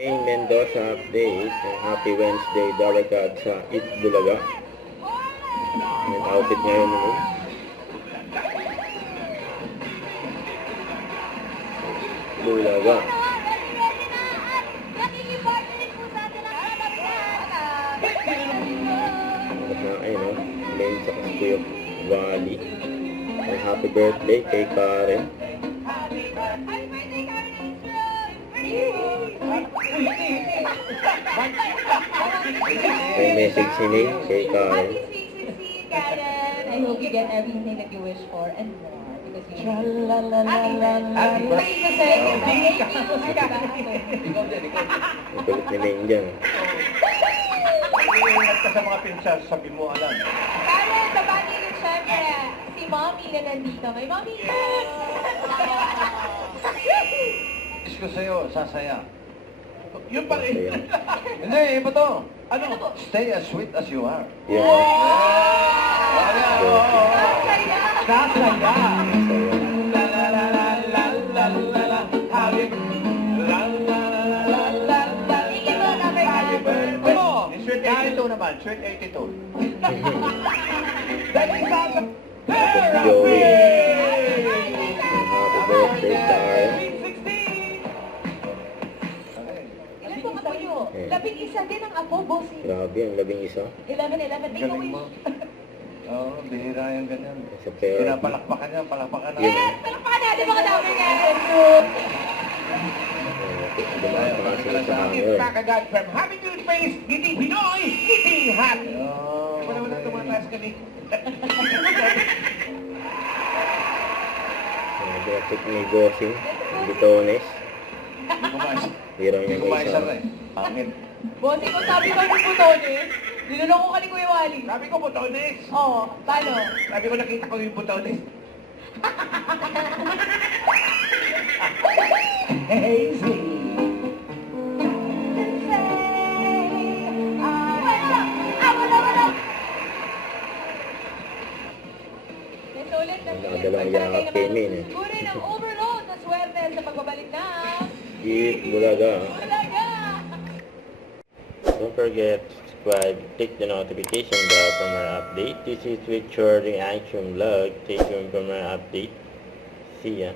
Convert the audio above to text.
Mendoza update. Happy Wednesday daw agad sa Eat Bulaga. Yung outfit ngayon mo. Bulaga. Ayun o. Main sa Kaskuyok Valley. Happy birthday kay Karen. May message si May kay Karen. Karen, I hope you get everything that you wish for and more. Because you Ang kulit ni May dyan. Ingat ka sa mga prinsas, sabi mo alam. Karen, sabati rin syempre si Mommy na nandito. May Mommy! Is ko sa'yo, sasaya. Yun pa rin. Masaya. Hindi, iba to. Ano? Stay as sweet as you are. Yan. Sasaya. Masaya. La la la la la la la la. Happy la la la la la la. Sige mo, number Happy birthday. Ano? Sweet 82 naman. Sweet 82. Dahil isa sa... Joey. Happy birthday, Karen. Ilan po ba kayo? 11 din ang apo, bossing. Grabe, ang 11. 11, make a Galing mo. wish. Oo, bihira yung ganyan. Sa pera. Pinapalakpakan niya, palakpakan Yun. na. Palakpakan natin mga number guys. Dumaan pa nga sila sa hanger. Back agad from Happy Good Face, Giting Pinoy, Giting Happy. Wala wala tumataas ka ni. Graphic ni Bossing. Bitones. Hiraw niya may Kumaisa isa. rin. Angin. Bossing, kung sabi ko ng butones, niloloko ka ni Kuya Wally. Sabi ko butones. Oo, paano? Sabi ko nakita ko yung butones. Hazy. Dalawang yakap kay Min eh. Siguro ng overload na swerte sa pagbabalik na. Eat Bulaga. Talaga! Don't forget to subscribe, click the notification bell for more update. This is with your reaction vlog. Stay tuned for more update. See ya.